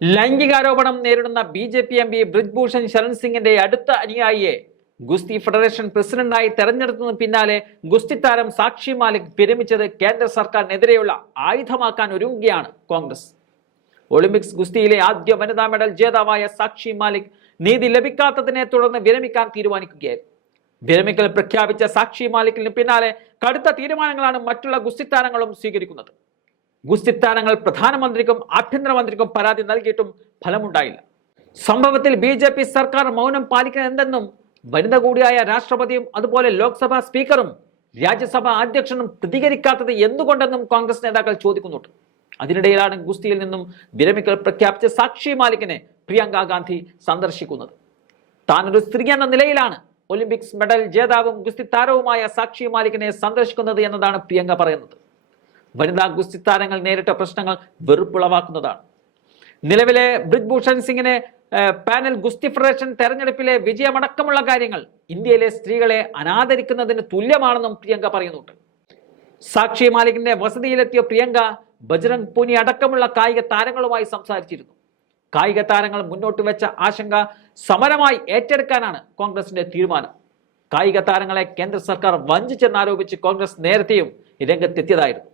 ലൈംഗികാരോപണം നേരിടുന്ന BJP MP Brij Bhushan Sharan സിംഗിന്റെ അടുത്ത അനുയായിയെ ഗുസ്തി ഫെഡറേഷൻ പ്രസിഡന്റായി തെരഞ്ഞെടുത്തതിന് പിന്നാലെ ഗുസ്തി താരം സാക്ഷി മാലിക് വിരമിച്ചത് കേന്ദ്ര സർക്കാരിനെതിരെയുള്ള ആയുധമാക്കാൻ ഒരുങ്ങുകയാണ് കോൺഗ്രസ്. ഒളിമ്പിക്സ് ഗുസ്തിയിലെ ആദ്യ വനിതാ മെഡൽ ജേതാവായ സാക്ഷി മാലിക് നീതി ലഭിക്കാത്തതിനെ തുടർന്ന് വിരമിക്കാൻ തീരുമാനിക്കുകയായിരുന്നു. വിരമിക്കൽ പ്രഖ്യാപിച്ച സാക്ഷി മാലിക്കിന് പിന്നാലെ കടുത്ത തീരുമാനങ്ങളാണ് മറ്റുള്ള ഗുസ്തി താരങ്ങളും സ്വീകരിക്കുന്നത്. ഗുസ്തി താരങ്ങൾ പ്രധാനമന്ത്രിക്കും ആഭ്യന്തരമന്ത്രിക്കും പരാതി നൽകിയിട്ടും ഫലമുണ്ടായില്ല. സംഭവത്തിൽ BJP സർക്കാർ മൗനം പാലിക്കുന്നതെന്നും വനിത കൂടിയായ രാഷ്ട്രപതിയും അതുപോലെ ലോക്സഭാ സ്പീക്കറും രാജ്യസഭാ അധ്യക്ഷനും പ്രതികരിക്കാത്തത് എന്തുകൊണ്ടെന്നും കോൺഗ്രസ് നേതാക്കൾ ചോദിക്കുന്നുണ്ട്. അതിനിടയിലാണ് ഗുസ്തിയിൽ നിന്നും വിരമിക്കൽ പ്രഖ്യാപിച്ച സാക്ഷി മാലിക്കിനെ പ്രിയങ്ക ഗാന്ധി സന്ദർശിക്കുന്നത്. താനൊരു സ്ത്രീ എന്ന നിലയിലാണ് ഒളിമ്പിക്സ് മെഡൽ ജേതാവും ഗുസ്തി താരവുമായ സാക്ഷി മാലിക്കിനെ സന്ദർശിക്കുന്നത് എന്നതാണ് പ്രിയങ്ക പറയുന്നത്. വനിതാ ഗുസ്തി താരങ്ങൾ നേരിട്ട പ്രശ്നങ്ങൾ വെറുപ്പുളവാക്കുന്നതാണ്. നിലവിലെ ബ്രിജ്ഭൂഷൺ സിംഗിനെ പാനൽ ഗുസ്തി ഫെഡറേഷൻ തെരഞ്ഞെടുപ്പിലെ വിജയമടക്കമുള്ള കാര്യങ്ങൾ ഇന്ത്യയിലെ സ്ത്രീകളെ അനാദരിക്കുന്നതിന് തുല്യമാണെന്നും പ്രിയങ്ക പറയുന്നുണ്ട്. സാക്ഷി മാലിക്കിന്റെ വസതിയിലെത്തിയ പ്രിയങ്ക ബജ്രംഗ് പൂനിയ അടക്കമുള്ള കായിക താരങ്ങളുമായി സംസാരിച്ചിരുന്നു. കായിക താരങ്ങൾ മുന്നോട്ട് വെച്ച ആശങ്ക സമരമായി ഏറ്റെടുക്കാനാണ് കോൺഗ്രസിന്റെ തീരുമാനം. കായിക താരങ്ങളെ കേന്ദ്ര സർക്കാർ വഞ്ചിച്ചെന്നാരോപിച്ച് കോൺഗ്രസ് നേരത്തെയും രംഗത്തെത്തിയതായിരുന്നു.